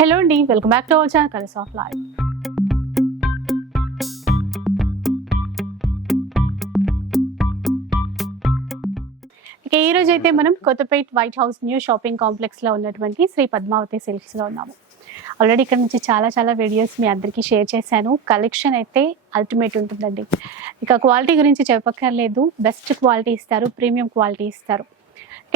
Hello అండి, welcome back to our channel colours of life. ఇక ఈ రోజు అయితే మనం Kothapet white house new shopping complex లో ఉన్నటువంటి శ్రీ పద్మావతి సిల్క్స్ లో ఉన్నాము. ఆల్రెడీ ఇక్కడ నుంచి చాలా వీడియోస్ మీ అందరికీ షేర్ చేశాను. కలెక్షన్ అయితే అల్టిమేట్ ఉంటుందండి. ఇక క్వాలిటీ గురించి చెప్పక్కర్లేదు, బెస్ట్ క్వాలిటీ ఇస్తారు, ప్రీమియం క్వాలిటీ ఇస్తారు.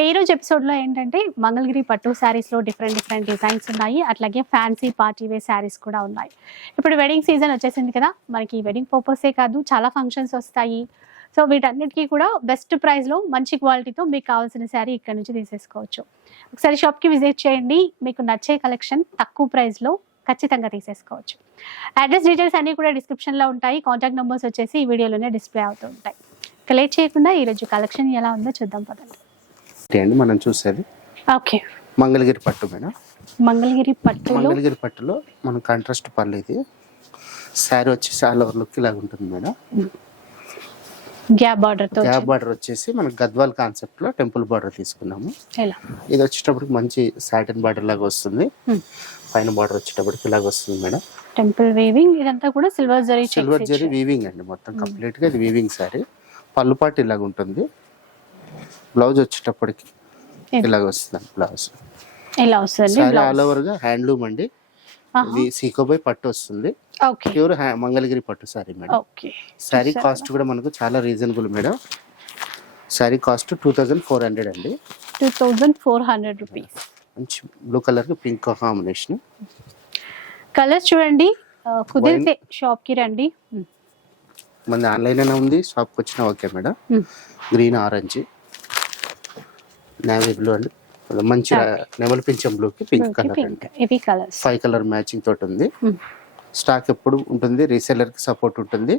ఈ రోజు ఎపిసోడ్ లో ఏంటంటే మంగళగిరి పట్టు శారీస్ లో డిఫరెంట్ డిజైన్స్ ఉన్నాయి. అట్లాగే ఫ్యాన్సీ పార్టీ వేర్ శారీస్ కూడా ఉన్నాయి. ఇప్పుడు వెడ్డింగ్ సీజన్ వచ్చేసింది కదా, మనకి వెడ్డింగ్ పర్పసే కాదు చాలా ఫంక్షన్స్ వస్తాయి. సో వీటన్నిటికీ కూడా బెస్ట్ ప్రైస్ లో మంచి క్వాలిటీతో మీకు కావాల్సిన శారీ ఇక్కడ నుంచి తీసేసుకోవచ్చు. ఒకసారి షాప్ కి విజిట్ చేయండి, మీకు నచ్చే కలెక్షన్ తక్కువ ప్రైస్ లో ఖచ్చితంగా తీసేసుకోవచ్చు. అడ్రస్ డీటెయిల్స్ అన్ని కూడా డిస్క్రిప్షన్ లో ఉంటాయి. కాంటాక్ట్ నెంబర్స్ వచ్చేసి ఈ వీడియోలోనే డిస్ప్లే అవుతూ ఉంటాయి. ఇక లేట్ చేయకుండా ఈ రోజు కలెక్షన్ ఎలా ఉందో చూద్దాం పదండి. అండి మనం చూసేది ఓకే, మంగళగిరి పట్టు మేడం. మంగళగిరి పట్టులో మన కాంట్రాస్ట్ పళ్ళు. ఇది శారీ వచ్చేసి ఆల్ ఓవర్ లుక్ ఇలాగ ఉంటుంది మేడం. గ్యాప్ బార్డర్ వచ్చేసి మన గద్వాల్ కాన్సెప్ట్ లో టెంపుల్ బార్డర్ తీసుకున్నాము. ఇది వచ్చేటప్పటికి మంచి సాటిన్ బార్డర్ లాగా వస్తుంది. పైన బార్డర్ వచ్చేటప్పటికి ఇలాగ వస్తుంది మేడం. టెంపుల్ వీవింగ్, ఇదంతా కూడా సిల్వర్ జరీ వీవింగ్ అండి. మొత్తం కంప్లీట్ గా ఇది వీవింగ్ శారీ. పళ్ళు పాటు ఇలాగ ఉంటుంది. బ్లౌజ్ వచ్చేటప్పటికి ఇలాగ వస్తుంది. బ్లౌజ్ ఇలా వస్తుంది. ఆల్ ఓవర్ గా హ్యాండ్లూమ్ అండి. ఇది సీకోబై పట్టు వస్తుంది. ప్యూర్ మంగళగిరి పట్టు సారీ మేడం. సారీ కాస్ట్ కూడా మనకు చాలా రీజనబుల్ మేడం. సారీ కాస్ట్ 2400 అండి. 2400 రూపీస్. మంచి బ్లూ కలర్ కి పింక్ కాంబినేషన్. కలర్ చూడండి, కుదిరితే షాప్ కి రండి. మన ఆన్లైన్ అయినా ఉంది, షాప్ కి వచ్చినా okay madam. Green, orange, navy blue అండి. మంచి నెమలి పింఛం బ్లూ కి పింక్ కలర్ అండి. ఇవి కలర్స్ 5 కలర్ మ్యాచింగ్ తోటి ఉంది. స్టాక్ ఎప్పుడు ఉంటుంది, రీసెల్లర్ కి సపోర్ట్ ఉంటుంది.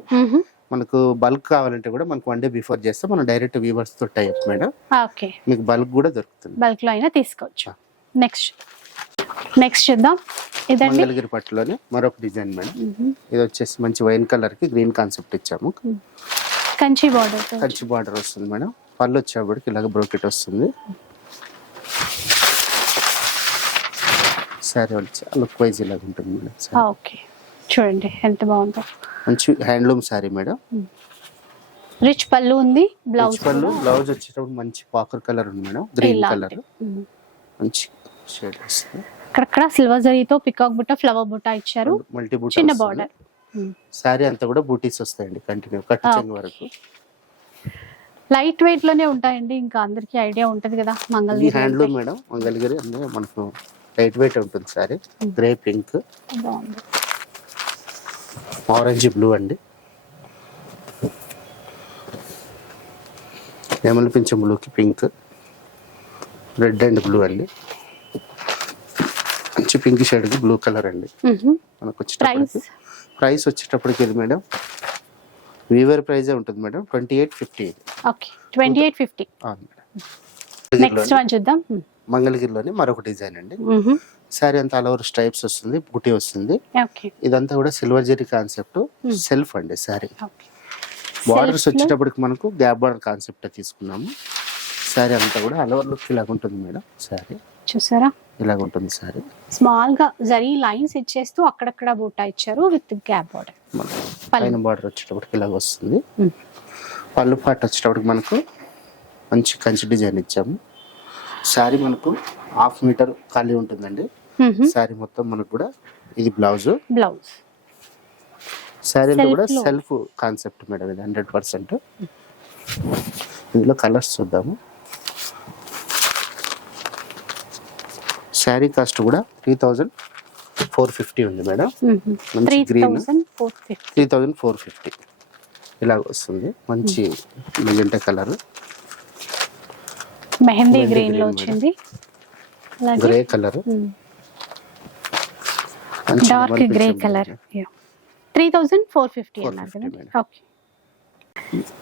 మనకు బల్క్ కావాలంటే కూడా మనకు 1 డే బిఫోర్ చేస్తే మనం డైరెక్ట్ వీవర్స్ తో టై అప్ మేడం. ఓకే, మీకు బల్క్ కూడా దొరుకుతుంది. బల్క్ లో అయినా తీసుకోవచ్చు. నెక్స్ట్ చూద్దాం. ఇదండి మంగళగిరి పట్టులోనే మరొక డిజైన్ మేడం. ఇది వచ్చేసి మంచి వైన్ కలర్ కి గ్రీన్ కాన్సెప్ట్ ఇచ్చాము. కంచి బార్డర్ వస్తుంది మేడం. పళ్ళు వచ్చేప్పటికి ఇలాగ బ్రోకెట్ వస్తుంది. సారీ వచ్చి లుక్ వైజ్ ఇలాగ ఉంటుంది మేడం. ఓకే, చూడండి ఎంత బాగుందో. మంచి హ్యాండ్లూమ్ సారీ మేడం. రిచ్ పళ్ళు ఉంది. బ్లౌజ్ బ్లౌజ్ వచ్చేటప్పుడు మంచి పాకర్ కలర్ ఉంది మేడం. గ్రీన్ కలర్ మంచి షేడ్ వస్తుంది. అక్కడక్కడ సిల్వర్ జరీతో పికాక్ బుట్ట, ఫ్లవర్ బుట్ట ఇచ్చారు. మల్టీ బుట్ట, చిన్న బార్డర్. సారీ అంతా కూడా బూటీస్ వస్తాయండి కంటిన్యూ కట్ చెంగు వరకు. లైట్ వెయిట్ లోనే ఉంటాయండి. ఇంకా అందరికి ఐడియా ఉంటది కదా మంగళగిరి హ్యాండ్లూమ్ మేడం. మంగళగిరి అంటే మనకు లైట్ వెయిట్ ఉంటుంది sorry. Grey pink, orange blue అండి. నెమలి పింఛం బ్లూకి పింక్, రెడ్ అండ్ బ్లూ అండి. మంచి పింక్ షేడ్ కి బ్లూ కలర్ అండి. మనకు వచ్చేటప్పటికి ప్రైస్ వచ్చేటప్పటికి ఇది మేడం వీవర్ ప్రైజే ఉంటుంది మేడం. 2850. ఓకే, 2850. నెక్స్ట్ వన్ చూద్దాం. మంగళగిరిలోని మరొక డిజైన్ అండి. సారీ అంతా ఆల్ ఓవర్ స్ట్రైప్స్ వస్తుంది, బుటీ వస్తుంది. ఇదంతా కూడా సిల్వర్ జరీ కాన్సెప్ట్, సెల్ఫ్ అండి సారీ. బార్డర్స్ వచ్చేటప్పటికి మనకు గ్యాప్ బార్డర్ కాన్సెప్ట్ తీసుకున్నాము. సారీ అంతా కూడా ఆల్ ఓవర్ లుక్ ఇలాగ ఉంటుంది మేడం. సారీ చూసారా ఇలాగ ఉంటుంది సారీ. స్మాల్ గా జరీ లైన్స్ ఇచ్చేస్తూ అక్కడక్కడ బూటా ఇచ్చారు విత్ గ్యాప్ బార్డర్. పైన బార్డర్ వచ్చేటప్పటికి ఇలాగ వస్తుంది. పళ్ళు పాటు వచ్చేటప్పటికి మనకు మంచి కంచి డిజైన్ ఇచ్చాము. శారీ మనకు 1/2 మీటర్ ఖాళీ ఉంటుందండి. శారీ మొత్తం మనకు కూడా ఇది బ్లౌజ్. శారీ అంతా కూడా సెల్ఫ్ కాన్సెప్ట్ మేడం. ఇది 100%. ఇందులో కలర్స్ చూద్దాము. శారీ కాస్ట్ కూడా 3450 ఉంది మేడం. మంచి గ్రీన్ 3450 ఇలా వస్తుంది. మంచి మెజెంటా కలర్, మెహందీ గ్రీన్ లో వచ్చింది. Grey colour, dark grey colour. 3450 అన్నారు. ఓకే,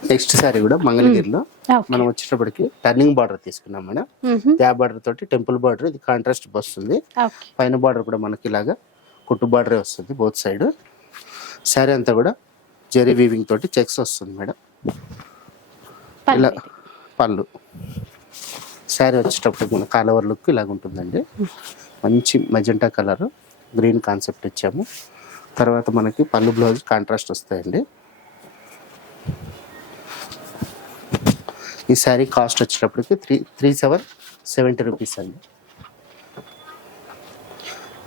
నెక్స్ట్ సారీ కూడా మంగళగిరిలో మనం వచ్చేటప్పటికి టర్నింగ్ బార్డర్ తీసుకున్నాం మేడం. గ్యాప్ బార్డర్ తోటి టెంపుల్ బార్డర్. ఇది కాంట్రాస్ట్ వస్తుంది. పైన బార్డర్ కూడా మనకి ఇలాగా కుట్టు బార్డరే వస్తుంది బోత్ సైడ్. సారీ అంతా కూడా జెరీ వీవింగ్ తోటి చెక్స్ వస్తుంది మేడం. ఇలా పళ్ళు. సారీ వచ్చేటప్పటికి మన కాలవర్ లుక్ ఇలాగ ఉంటుందండి. మంచి మెజెంటా కలర్, గ్రీన్ కాన్సెప్ట్ ఇచ్చాము. తర్వాత మనకి పళ్ళు బ్లౌజ్ కాంట్రాస్ట్ వస్తాయండి. ఈ శారీ కాస్ట్ వచ్చేటప్పటికి 3770 రూపీస్ అండి.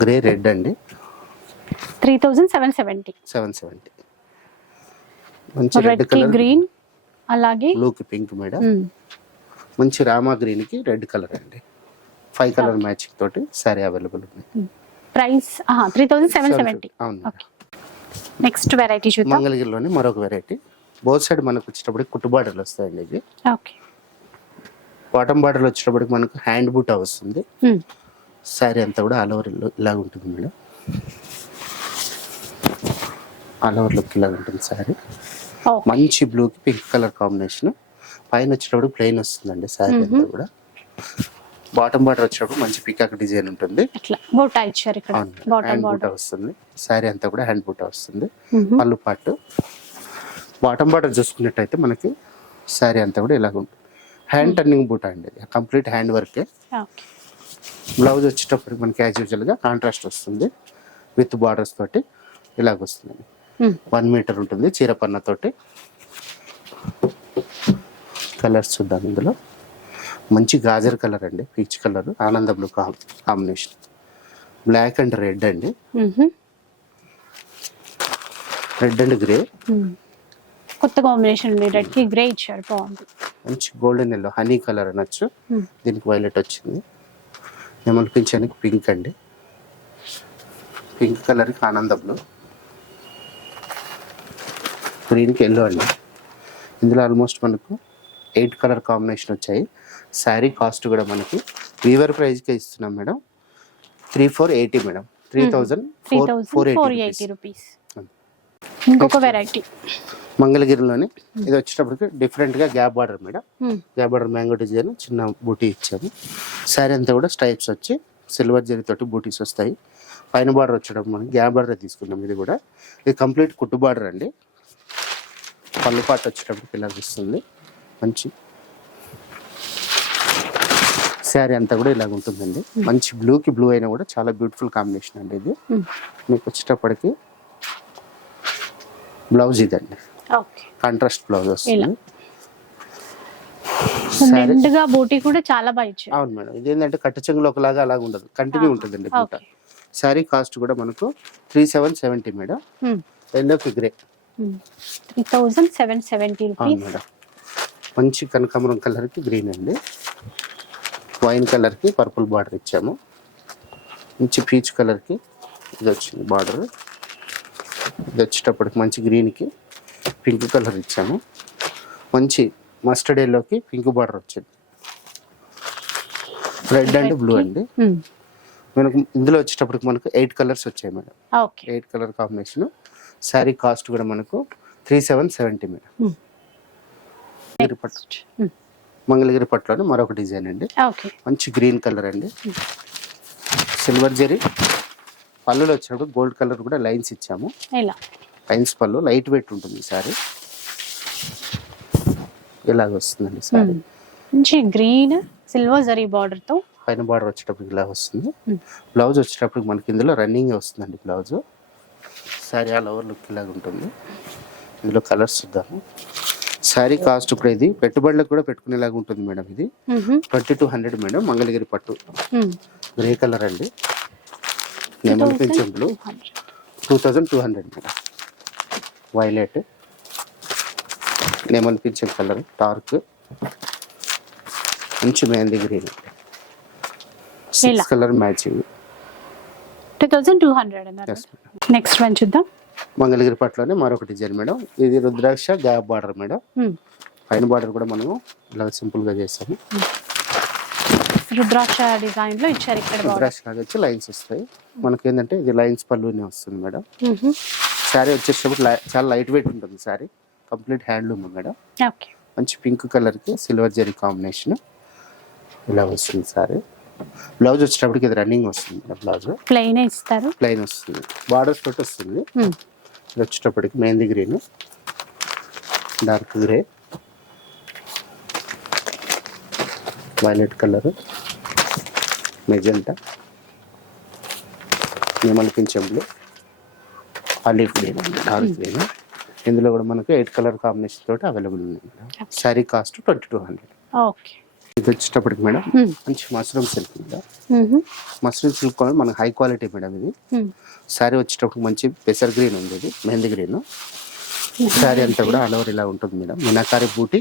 గ్రే రెడ్ అండి, 3770. 770. మంచి రెడ్ రెడ్ కి కలర్, గ్రీన్, అలాగే బ్లూకి పింక్ మేడం. మంచి రామా గ్రీన్కి రెడ్ కలర్ అండి. 5 కలర్ మ్యాచింగ్ తోటి శారీ అవైలబుల్ ఉంది. ప్రైస్ 3770. అవును. నెక్స్ట్ వెరైటీ చూద్దాం. మంగళగిరిలోని మరొక వెరైటీ. బోత్ సైడ్ మనకు వచ్చేటప్పటికి కుట్టు బార్డర్లు వస్తాయండి. ఇది ఓకే. బాటమ్ బార్డర్లు వచ్చేటప్పటికి మనకు హ్యాండ్ బూటా వస్తుంది. శారీ అంతా కూడా ఆల్ ఓవర్ ఇలాగ ఉంటుంది మేడం. ఆల్ ఓవర్ లుక్ ఇలాగ ఉంటుంది శారీ. మంచి బ్లూకి పింక్ కలర్ కాంబినేషన్. పైన వచ్చేటప్పుడు ప్లెయిన్ వస్తుందండి శారీ అంతా కూడా. బాటమ్ బార్డర్ వచ్చేటప్పుడు మంచి పికాక్ డిజైన్ ఉంటుంది. హ్యాండ్ బూటా వస్తుంది. శారీ అంతా కూడా హ్యాండ్ బూటా వస్తుంది. పళ్ళు పాటు బాటమ్ బార్డర్ చూసుకున్నట్టయితే మనకి శారీ అంతా కూడా ఇలాగ ఉంటుంది. హ్యాండ్ టర్నింగ్ బూటా అండి, కంప్లీట్ హ్యాండ్ వర్కే. బ్లౌజ్ వచ్చేటప్పటికి మనకి యాజ్ యూజువల్గా కాంట్రాస్ట్ వస్తుంది విత్ బార్డర్స్ తోటి ఇలాగ వస్తుంది. 1 మీటర్ ఉంటుంది చీర పన్నతోటి. కలర్స్ చూద్దాం. ఇందులో మంచి గాజర్ కలర్ అండి, పీచ్ కలర్, ఆనంద blue combination, black and red అండి. రెడ్ అండ్ గ్రే కొత్త కాంబినేషన్ ఉంది. రెడ్ కి గ్రే ఇచ్చారు, బాగుంది. మంచి గోల్డెన్ ఎల్లో హనీ కలర్ అనొచ్చు. దీనికి వైలెట్ వచ్చింది. నెమలి పింఛన్కి పింక్ అండి, పింక్ కలర్కి ఆనంద బ్లూ, గ్రీన్కి ఎల్లో అండి. ఇందులో ఆల్మోస్ట్ మనకు 8 కలర్ కాంబినేషన్ వచ్చాయి. శారీ కాస్ట్ కూడా మనకి వీవర్ ప్రైస్కే ఇస్తున్నాం మేడం. 3480 మేడం. 3480 రూపీస్. ఇంకొక వెరైటీ మంగళగిరిలోని ఇది వచ్చేటప్పటికి డిఫరెంట్గా gap border madam. Gap border mango design చిన్న బూటీ ఇచ్చాము. శారీ అంతా కూడా స్ట్రైప్స్ వచ్చి సిల్వర్ జరీ తోటి బూటీస్ వస్తాయి. పైన బార్డర్ వచ్చేటప్పుడు మనం గ్యాప్ బార్డర్ తీసుకున్నాం. ఇది కూడా ఇది కంప్లీట్ కుట్టు బార్డర్ అండి. పళ్ళు పాటు వచ్చేటప్పటికి ఇలా వస్తుంది. మంచి శారీ అంతా కూడా ఇలాగ ఉంటుందండి. మంచి బ్లూకి బ్లూ అయినా కూడా చాలా బ్యూటిఫుల్ కాంబినేషన్ అండి. ఇది మీకు వచ్చేటప్పటికి బ్లౌజ్ ఇదండి, కాంట్రాస్ట్ బ్లౌజ్ వస్తుంది. బూటీ కూడా చాలా బాగా ఇచ్చారు. అవును మేడం. ఇది ఏంటంటే కట్ట చెంగులో ఒకలాగా అలాగ ఉండదు, కంటిన్యూ ఉంటుందండి బూట. శారీ కాస్ట్ కూడా మనకు 3770 మేడం. ఎల్లోకి గ్రే 3770 రూపీస్ మేడం. మంచి కనకాంబరం కలర్కి గ్రీన్ అండి. వైన్ కలర్కి పర్పుల్ బార్డర్ ఇచ్చాము. మంచి పీచ్ కలర్కి ఇది వచ్చింది బార్డర్. ఇది వచ్చేటప్పటికి మంచి గ్రీన్కి పింక్ కలర్ ఇచ్చాము. మంచి మస్టర్డ్ ఎల్లోకి పింక్ బార్డర్ వచ్చింది. రెడ్ అండ్ బ్లూ అండి. మనకు ఇందులో వచ్చేటప్పటికి మనకు 8 కలర్స్ వచ్చాయి madam. 8 colour combination. Sari cost కూడా మనకు 3770 మేడం. మంగళగిరి పట్టులోనే మరొక డిజైన్ అండి. మంచి గ్రీన్ కలర్ అండి, సిల్వర్ జరీ. పళ్ళులో వచ్చినప్పుడు గోల్డ్ కలర్ కూడా లైన్స్ ఇచ్చాము. లైన్స్ పళ్ళు లైట్ వెయిట్ ఉంటుంది సారీ. ఇలాగ వస్తుందండి సారీ. మంచి గ్రీన్ సిల్వర్ జరీ బార్డర్ తో పైన బార్డర్ వచ్చేటప్పుడు ఇలా వస్తుంది. బ్లౌజ్ వచ్చేటప్పుడు మనకి ఇందులో రన్నింగ్ వస్తుందండి blouse. Sorry all over look ఇలాగ ఉంటుంది. ఇందులో కలర్స్ చూద్దాము. శారీ కాస్ట్ ఇప్పుడు ఇది పెట్టుబడులకు కూడా పెట్టుకునేలాగా ఉంటుంది మేడం. ఇది 2200 మేడం. మంగళగిరి పట్టు గ్రే కలర్ అండి. నెమలి పింఛన్ బ్లూ 2200 మేడం. వైలెట్ నెమలి పింఛన్ కలర్ డార్క్ మంచి mehndi green 6 colour matching 2200. Next one చూద్దాం. మంగళగిరి పట్టులోనే మరొక డిజైన్ మేడం. ఇది రుద్రాక్ష గ్యాప్ బార్డర్ మేడం. పైన బార్డర్ కూడా మనము ఇలా సింపుల్ గా చేసాము. రుద్రాక్ష డిజైన్ లో ఇచ్చారు. ఇక్కడ రుద్రాక్ష లాగా వచ్చి లైన్స్ వస్తాయి. మనకి ఏంటంటే ఇది లైన్స్ పళ్ళునే వస్తుంది మేడం. శారీ వచ్చేటప్పుడు చాలా లైట్ వెయిట్ ఉంటుంది శారీ. Complete handloom madam. మంచి పింక్ కలర్ కి సిల్వర్ జరీ కాంబినేషన్ ఇలా వస్తుంది శారీ. బ్లౌజ్ వచ్చేటప్పటికి ఇది రన్నింగ్ వస్తుంది మేడం. బ్లౌజ్ ప్లెయిన్ ఇస్తారు, ప్లెయిన్ వస్తుంది. బార్డర్స్ తోటి వస్తుంది. ఇది వచ్చేటప్పటికి mehndi green, dark grey, violet colour, magenta, నెమలి పింఛంలు ఆలివ్ గ్రీన్ అండి, డార్క్ గ్రీన్. ఇందులో కూడా మనకు 8 కలర్ కాంబినేషన్ తోటి అవైలబుల్ ఉంది మేడం. శారీ కాస్ట్ 2200. ఓకే. ఇది వచ్చేటప్పటికి మేడం మంచి mushroom silk madam. Mushroom silk మనకు హై క్వాలిటీ మేడం. ఇది శారీ వచ్చేటప్పుడు మంచి పెసర్ గ్రీన్ ఉంది, ఇది మెహందీ గ్రీన్. శారీ అంతా కూడా ఆల్ ఓవర్ ఇలా ఉంటుంది మేడం. మీనాకారి బూటీ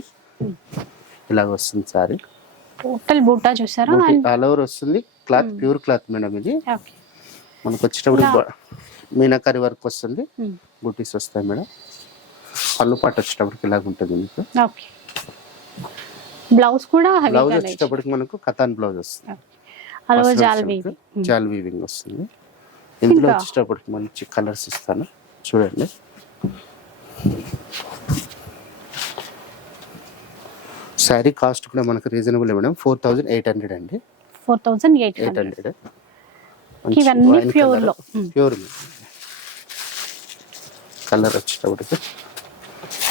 ఇలాగ వస్తుంది శారీ. టోటల్ బూటా చూసారా, ఆల్ ఓవర్ వస్తుంది. Cloth pure cloth madam. ఇది మనకు వచ్చేటప్పుడు మీనాకారి వర్క్ వస్తుంది, బూటీస్ వస్తాయి మేడం. పళ్ళు పాటు వచ్చేటప్పటికి ఇలాగ ఉంటుంది మీకు. బ్లౌజ్ కూడా బ్లౌజ్ వచ్చేటప్పటికి మనకు కథాన్ బ్లౌజ్ వస్తుంది, జాల్ వీవింగ్ వస్తుంది. ఇందులో వచ్చేటప్పటికి మంచి కలర్స్ ఇస్తాను చూడండి. శారీ కాస్ట్ కూడా మనకు రీజనబుల్ మేడం. 4800 అండి. 4800. ప్యూర్ కలర్ వచ్చేటప్పటికి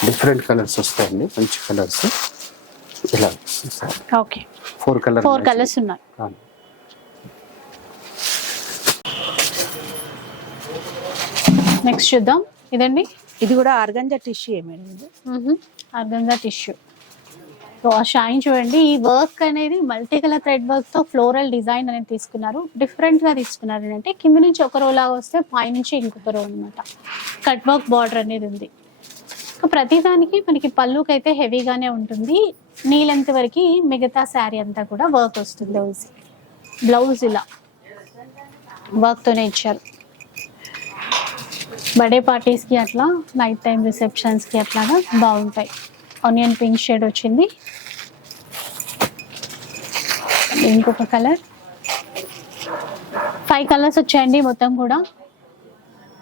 డిఫరెంట్ కలర్స్ వస్తాయండి, మంచి కలర్స్. ఇలా ఓకే. 4 కలర్స్ ఉన్నాయి. నెక్స్ట్ చూద్దాం. ఇదండి, ఇది కూడా ఆర్గంజా టిష్యూ మేడం. ఇది ఆర్గంజా టిష్యూ. సో ఆ షైన్ చూడండి. ఈ వర్క్ అనేది మల్టీ కలర్ థ్రెడ్ వర్క్ తో ఫ్లోరల్ డిజైన్ అనేది తీసుకున్నారు. డిఫరెంట్ గా తీసుకున్నారు అంటే కింద నుంచి ఒక రో లాగా వస్తే పైనుంచి ఇంకొక రో అనమాట. కట్ వర్క్ బార్డర్ అనేది ఉంది. ప్రతిదానికి మనకి పళ్ళుకి అయితే హెవీగానే ఉంటుంది. నీ లెంత్ వరకు మిగతా శారీ అంతా కూడా వర్క్ వస్తుంది. బ్లౌజ్ ఇలా వర్క్తోనే ఇచ్చారు. బర్త్డే పార్టీస్కి అట్లా, నైట్ టైం రిసెప్షన్స్కి అట్లాగా బాగుంటాయి. ఆనియన్ పింక్ షేడ్ వచ్చింది. ఇంకొక కలర్. 5 కలర్స్ వచ్చాయండి మొత్తం కూడా.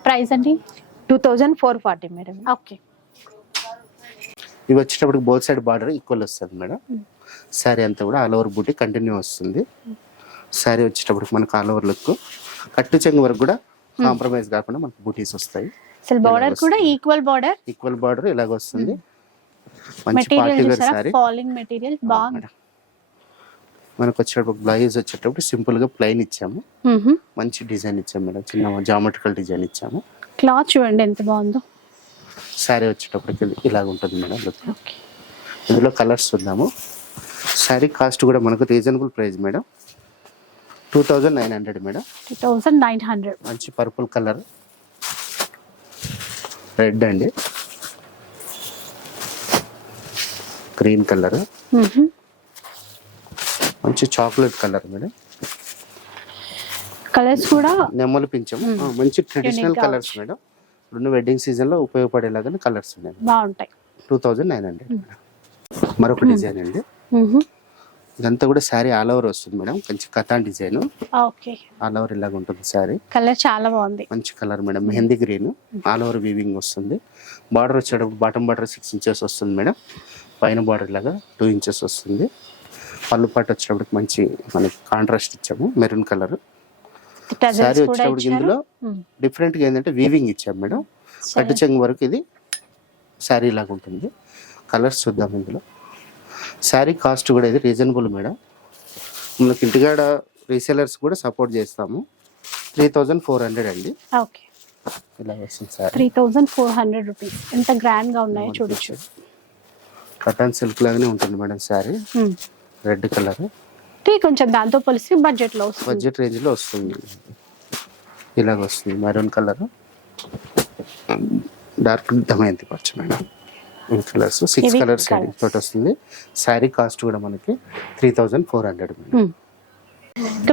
ప్రైస్ అండి 2440 మేడం. ఓకే. ఇవి వచ్చేటప్పటికి బోత్ సైడ్ బార్డర్ ఈక్వల్ వస్తుంది మేడం. శారీ అంతా కూడా ఆల్ ఓవర్ బూటీ కంటిన్యూ వస్తుంది. శారీ వచ్చేటప్పటికి మనకు ఆల్ ఓవర్ లుక్, కట్టు చెంగు వరకు కూడా కాంప్రమైజ్ కాకుండా మనకు బూటీస్ వస్తాయి. అసలు బార్డర్ కూడా ఈక్వల్ బార్డర్ ఇలాగ వస్తుంది. మంచి party wear sari, falling material బాగుంది. మనకు వచ్చేటప్పుడు బ్లౌజ్ వచ్చేటప్పుడు సింపుల్ గా ప్లెయిన్ ఇచ్చాము, మంచి డిజైన్ ఇచ్చాము మేడం. చిన్న జామెట్రికల్ డిజైన్ ఇచ్చాము. క్లాత్ చూడండి ఎంత బాగుందో. శారీ వచ్చేటప్పటికి ఇలాగ ఉంటుంది మేడం లుక్. ఇందులో కలర్స్ చూద్దాము. శారీ కాస్ట్ కూడా మనకు రీజనబుల్ ప్రైస్ మేడం. 2900 మేడం. 2900. మంచి పర్పుల్ కలర్, రెడ్ అండి, గ్రీన్ కలర్, మంచి చాక్లెట్ కలర్ మేడం. కలర్స్ కూడా నెమ్మలు పింఛము, మంచి ట్రెడిషనల్ కలర్స్ మేడం. ఇప్పుడు వెడ్డింగ్ సీజన్ లో ఉపయోగపడేలాగా కలర్స్ ఉన్నాయి, బాగుంటాయి. 2900. మరొక డిజైన్ అండి. ఇదంతా కూడా శారీ ఆల్ ఓవర్ వస్తుంది మేడం. మంచి కథాన్ డిజైన్, ఆల్ ఓవర్ ఇలాగ ఉంటుంది శారీ. కలర్ చాలా బాగుంది, మంచి colour madam. Mehndi green, all over weaving వస్తుంది. బార్డర్ వచ్చేటప్పుడు బాటమ్ బార్డర్ 6 ఇంచెస్ వస్తుంది మేడం. పైన బార్డర్ ఇలాగా 2 ఇంచెస్ వస్తుంది. పళ్ళు పాటు వచ్చేటప్పటికి మంచి మనకి కాంట్రాస్ట్ ఇచ్చాము, మెరూన్ కలర్. శారీ వచ్చేటప్పటికి ఇందులో డిఫరెంట్ గా ఏంటంటే వీవింగ్ ఇచ్చాము మేడం. కట్టు చెంగు వరకు ఇది శారీ లాగా ఉంటుంది. కలర్స్ చూద్దాం. ఇందులో శారీ కాస్ట్ కూడా ఇది రీజనబుల్ మేడం. మనకి ఇంటికాడ రీసెలర్స్ కూడా సపోర్ట్ చేస్తాము. 3400 అండి. ఇలా వస్తుంది సార్. 3400 రూపీస్. ఎంత గ్రాండ్ గా ఉన్నాయో చూడొచ్చు. కటన్ సిల్క్ లాగానే ఉంటుంది మేడం శారీ. రెడ్ కలర్ కొంచెం దాంతో పోలిస్తే బడ్జెట్ రేంజ్ లో వస్తుంది. ఇలాగ వస్తుంది మెరూన్ కలర్, డార్క్ దమయంతి పచ్చ మేడం. కలర్స్ 6 కలర్స్ తోటి వస్తుంది. శారీ కాస్ట్ కూడా మనకి 3400 మేడం.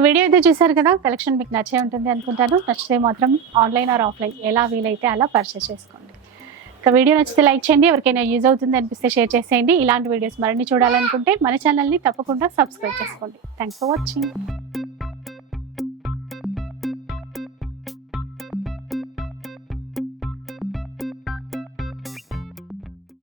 వీడియో అయితే చూసారు కదా. కలెక్షన్ మీకు నచ్చే ఉంటుంది అనుకుంటాను. నచ్చితే మాత్రం ఆన్లైన్ ఆర్ ఆఫ్లైన్ ఎలా వీలైతే అలా పర్చేస్ చేసుకోండి. వీడియో నచ్చితే లైక్ చేయండి. ఎవరికైనా యూజ్ అవుతుంది అనిపిస్తే షేర్ చేసేయండి. ఇలాంటి వీడియోస్ మరిన్ని చూడాలనుకుంటే మన ఛానల్ని తప్పకుండా సబ్స్క్రైబ్ చేసుకోండి. Thanks for watching.